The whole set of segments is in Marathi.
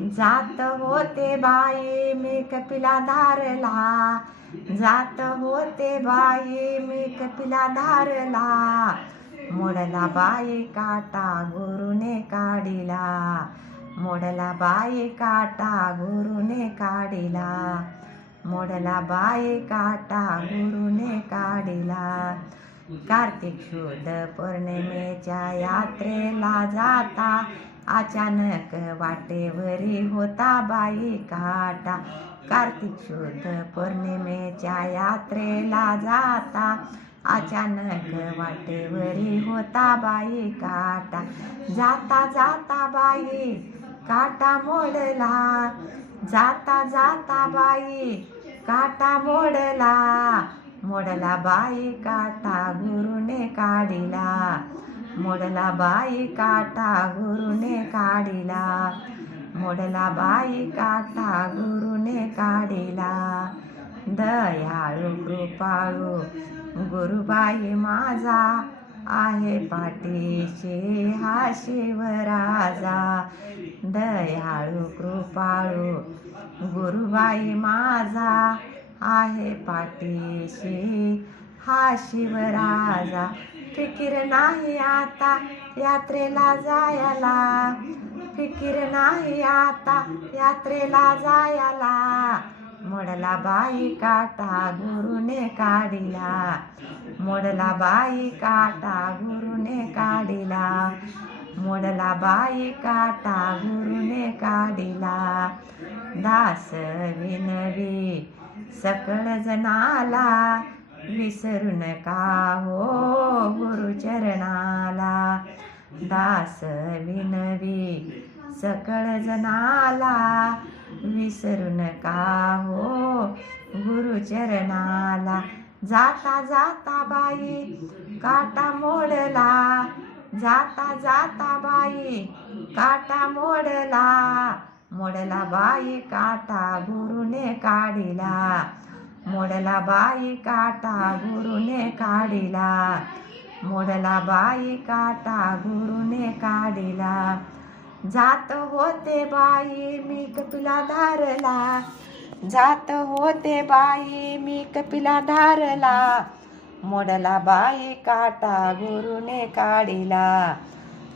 जात होते बाई मी कपिला धारला जात होते बाई मी कपिला धारला मोडला बाई काटा गुरुने काढिला. मोडला बाई काटा गुरुने काढिला. मोडला बाई काटा गुरुने काढिला. कार्तिक शुद्ध पौर्णिमेच्या यात्रेला जाता. अचानक वाटेवरी होता बाई काटा. कार्तिक शुद्ध पौर्णिमेच्या यात्रेला जाता. अचानक वाटेवरी होता बाई काटा. जाता जाता बाई काटा मोडला. जाता जाता बाई काटा मोडला. मोडला बाई काटा गुरुने काढिला. मोडला बाई काटा गुरुने काढिला. मोडला बाई काटा गुरुने काढिला. दयाळू कृपाळू गुरुबाई माझा आहे पाठीशी हा शिवराजा दयाळू कृपाळू गुरुबाई माझा आहे पाठीशी हा शिवराजा फिकीर नाही आता यात्रेला जायला. फिकीर नाही आता यात्रेला जायला. मोडला बाई काटा गुरुने काढिला. मोडला बाई काटा गुरुने काढिला. मोडला बाई काटा गुरुने काढिला. दास विनवी सकळ जनाला. विसरू नका हो गुरुचरणाला? दास विनवी सकळ जनाला विसरू नका हो गुरुचरणाला? जाता जाता बाई काटा मोडला जाता जाता बाई काटा मोडला मोडला बाई काटा गुरुने काढिला. मोडला बाई काटा गुरुने काढिला. मोडला बाई काटा गुरुने काढिला. जात होते बाई मी कपिला धारला. जात होते बाई मी कपिला धारला. मोडला बाई काटा गुरुने काढिला.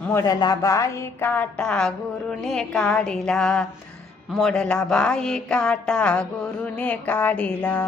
मोडला बाई काटा गुरुने काढिला. मोडला बाई काटा गुरुने काढिला.